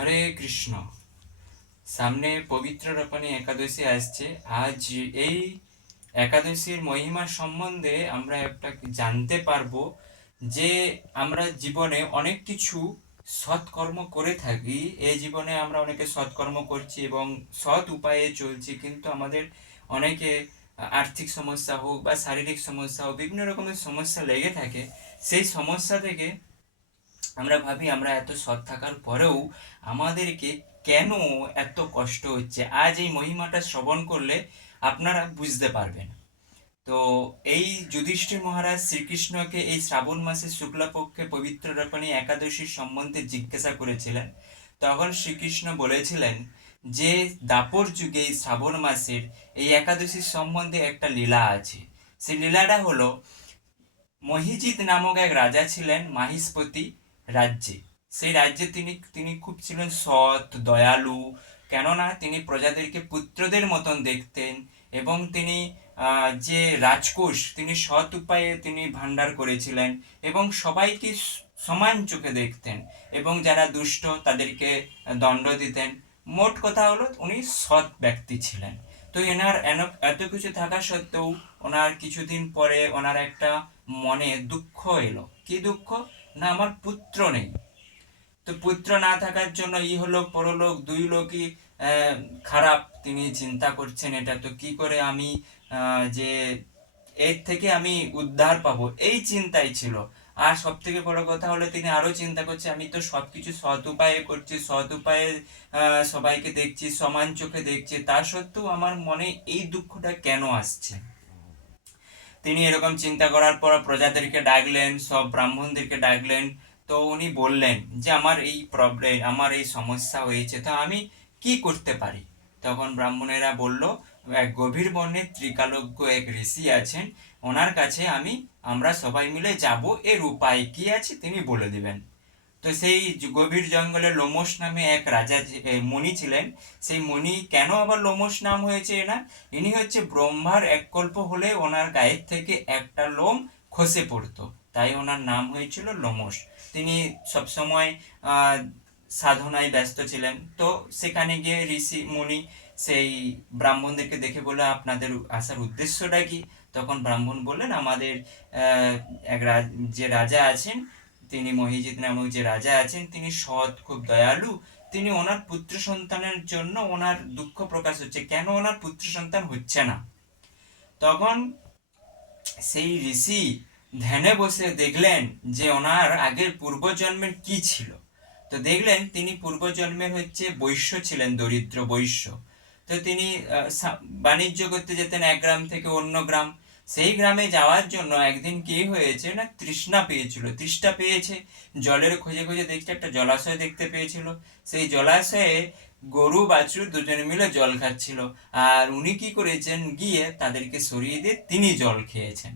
হরে কৃষ্ণ। সামনে পবিত্র রপণী একাদশী আসছে। আজ এই একাদশীর মহিমা সম্বন্ধে আমরা একটা জানতে পারবো যে আমরা জীবনে অনেক কিছু সৎকর্ম করে থাকি। এই জীবনে আমরা অনেকে সৎকর্ম করছি এবং সৎ উপায়ে চলছি, কিন্তু আমাদের অনেকে আর্থিক সমস্যা হোক বা শারীরিক সমস্যা হোক, বিভিন্ন রকমের সমস্যা লেগে থাকে। সেই সমস্যা থেকে আমরা ভাবি আমরা এত সৎ থাকার পরেও আমাদেরকে কেন এত কষ্ট হচ্ছে। আজ এই মহিমাটা শ্রবণ করলে আপনারা বুঝতে পারবেন। তো এই যুধিষ্ঠির মহারাজ শ্রীকৃষ্ণকে এই শ্রাবণ মাসের শুক্লাপক্ষে পবিত্র রপণী একাদশীর সম্বন্ধে জিজ্ঞাসা করেছিলেন। তখন শ্রীকৃষ্ণ বলেছিলেন যে দাপর যুগে এই শ্রাবণ মাসের এই একাদশীর সম্বন্ধে একটা লীলা আছে। সেই লীলাটা হলো, মহিজিৎ নামক এক রাজা ছিলেন মাহিষ্পতি রাজ্যে। সেই রাজ্যে তিনি তিনি খুব ছিলেন সৎ, দয়ালু। কেননা তিনি প্রজাদেরকে পুত্রদের মতন দেখতেন এবং তিনি যে রাজকোষ তিনি সৎ উপায়ে তিনি ভান্ডার করেছিলেন এবং সবাইকে সমান চোখে দেখতেন এবং যারা দুষ্ট তাদেরকে দণ্ড দিতেন। মোট কথা হলো উনি সৎ ব্যক্তি ছিলেন। তো এনার এত কিছু থাকা সত্ত্বেও ওনার কিছুদিন পরে ওনার একটা মনে দুঃখ এলো। কি দুঃখ? না, আমার পুত্র নেই। তো পুত্র না থাকার জন্য ইহলোক পরলোক দুই লোকই খারাপ। তিনি চিন্তা করছেন এটা তো কি করে আমি যে এর থেকে আমি উদ্ধার পাবো, এই চিন্তাই ছিল। আর সব থেকে বড় কথা হলো তিনি আরো চিন্তা করছে আমি তো সবকিছু সৎ উপায়ে করছি, সৎ উপায়ে সবাইকে দেখছি, সমান চোখে দেখছি, তা সত্ত্বেও আমার মনে এই দুঃখটা কেন আসছে। তিনি এরকম চিন্তা করার পর প্রজাদেরকে ডাকলেন, সব ব্রাহ্মণদেরকে ডাকলেন। তো উনি বললেন যে আমার এই প্রবলেম, আমার এই সমস্যা হয়েছে, তো আমি কি করতে পারি। তখন ব্রাহ্মণেরা বলল, এক গভীর বর্ণের ত্রিকালজ্ঞ এক ঋষি আছেন, ওনার কাছে আমরা সবাই মিলে যাব, এর উপায় কি আছে তিনি বলে দিবেন। তো সেই গভীর জঙ্গলে লোমশ নামে এক রাজা মুনি ছিলেন। সেই মুনি কেন আবার লোমশ নাম হয়েছে এনার? ইনি হচ্ছে ব্রহ্মার এক কল্প হলে ওনার গায়ের থেকে একটা লোম খসে পড়তো, তাই ওনার নাম হয়েছিল লোমশ। তিনি সবসময় আহ সাধনায় ব্যস্ত ছিলেন। তো সেখানে গিয়ে ঋষি মুনি সেই ব্রাহ্মণদেরকে দেখে বলে, আপনাদের আসার উদ্দেশ্যটা কি? তখন ব্রাহ্মণ বললেন, আমাদের এক যে রাজা আছেন, তিনি মহিজিৎ নামক যে রাজা আছেন, তিনি সৎ, খুব দয়ালু। তিনি ওনার পুত্র সন্তানের জন্য ওনার দুঃখ প্রকাশ হচ্ছে, কেন ওনার পুত্র সন্তান হচ্ছে না। তখন সেই ঋষি ধ্যানে বসে দেখলেন যে ওনার আগের পূর্বজন্মের কি ছিল। তো দেখলেন তিনি পূর্বজন্মের হচ্ছে বৈশ্য ছিলেন, দরিদ্র বৈশ্য। তো তিনি বাণিজ্য করতে যেতেন এক গ্রাম থেকে অন্য গ্রাম। সেই গ্রামে যাওয়ার জন্য একদিন কি হয়েছে না, তৃষ্ণা পেয়েছে। জলের খোঁজে খোঁজে দেখছে, একটা জলাশয় দেখতে পেয়েছিল। সেই জলাশয়ে গরু বাছুর দুজনে মিলে জল খাচ্ছিল। আর উনি কি করেছেন, গিয়ে তাদেরকে সরিয়ে দিয়ে তিনি জল খেয়েছেন।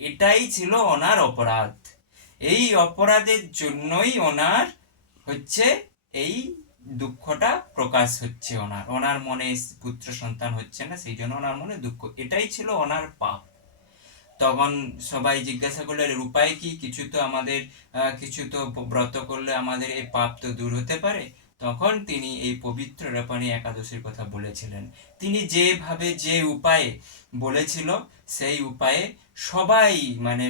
এটাই ছিল ওনার অপরাধ। এই অপরাধের জন্যই ওনার হচ্ছে এই দুঃখটা প্রকাশ হচ্ছে। ওনার ওনার মনে পুত্র সন্তান হচ্ছে না, সেই জন্য ওনার মনে দুঃখ, এটাই ছিল ওনার পাপ। তখন সবাই জিজ্ঞাসা করলো, এর উপায় কি? কিছু তো ব্রত করলে আমাদের এই পাপ তো দূর হতে পারে। তখন তিনি এই পবিত্র রপণী একাদশীর কথা বলেছিলেন। তিনি যেভাবে যে উপায়ে বলেছিল সেই উপায়ে সবাই, মানে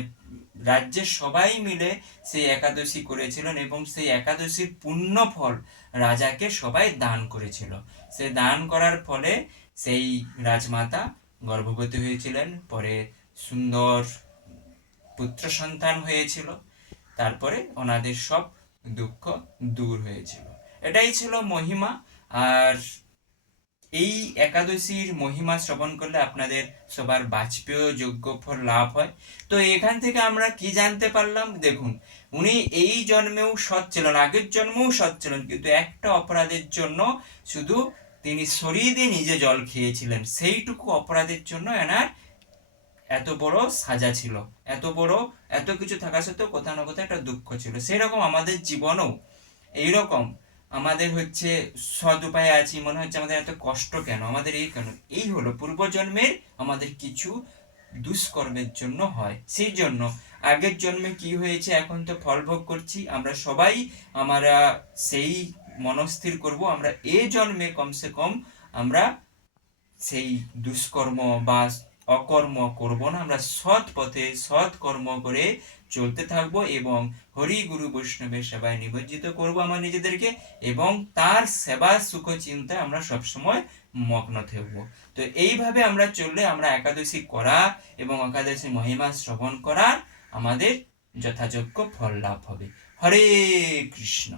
রাজ্যের সবাই মিলে সেই একাদশী করেছিলেন এবং সেই একাদশীর পুণ্য ফল রাজাকে সবাই দান করেছিল। সে দান করার ফলে সেই রাজমাতা গর্ভবতী হয়েছিলেন, পরে সুন্দর পুত্র সন্তান হয়েছিল। তারপরে ওনাদের সব দুঃখ দূর হয়েছিল। এটাই ছিল মহিমা। আর এই একাদশীর মহিমা শ্রবণ করলে আপনাদের সবার বাজপেয় যোগ্য ফল লাভ হয়। তো এখান থেকে আমরা কি জানতে পারলাম? দেখুন, উনি এই জন্মেও সৎ ছিলেন, আগের জন্মেও সৎ ছিলেন, কিন্তু একটা অপরাধের জন্য শুধু তিনি সরিয়ে দিয়ে নিজে জল খেয়েছিলেন, সেইটুকু অপরাধের জন্য এনার এত বড় সাজা ছিল। এত কিছু থাকা সত্ত্বেও কোথাও না কোথাও একটা দুঃখ ছিল। সেরকম আমাদের জীবনেও এইরকম আমাদের হচ্ছে সৎ উপায়ে আছি, মনে হচ্ছে আমাদের এত কষ্ট কেন, আমাদের এই কেন, এই হলো পূর্বজন্মের আমাদের কিছু দুষ্কর্মের জন্য হয়। সেই জন্য আগের জন্মে কি হয়েছে এখন তো ফল ভোগ করছি আমরা সবাই। আমরা সেই মনস্থির করব আমরা এই জন্মে কমসে কম আমরা সেই দুষ্কর্ম বা অকর্ম করব না, আমরা সৎ পথে সৎ কর্ম করে চলতে থাকবো এবং হরি গুরু বৈষ্ণবের সেবায় নিমজ্জিত করব আমার নিজেদেরকে, এবং তার সেবা সুখ চিন্তায় আমরা সবসময় মগ্ন থাকবো। তো এইভাবে আমরা চললে আমরা একাদশী করা এবং একাদশী মহিমা শ্রবণ করার আমাদের যথাযোগ্য ফল লাভ হবে। হরে কৃষ্ণ।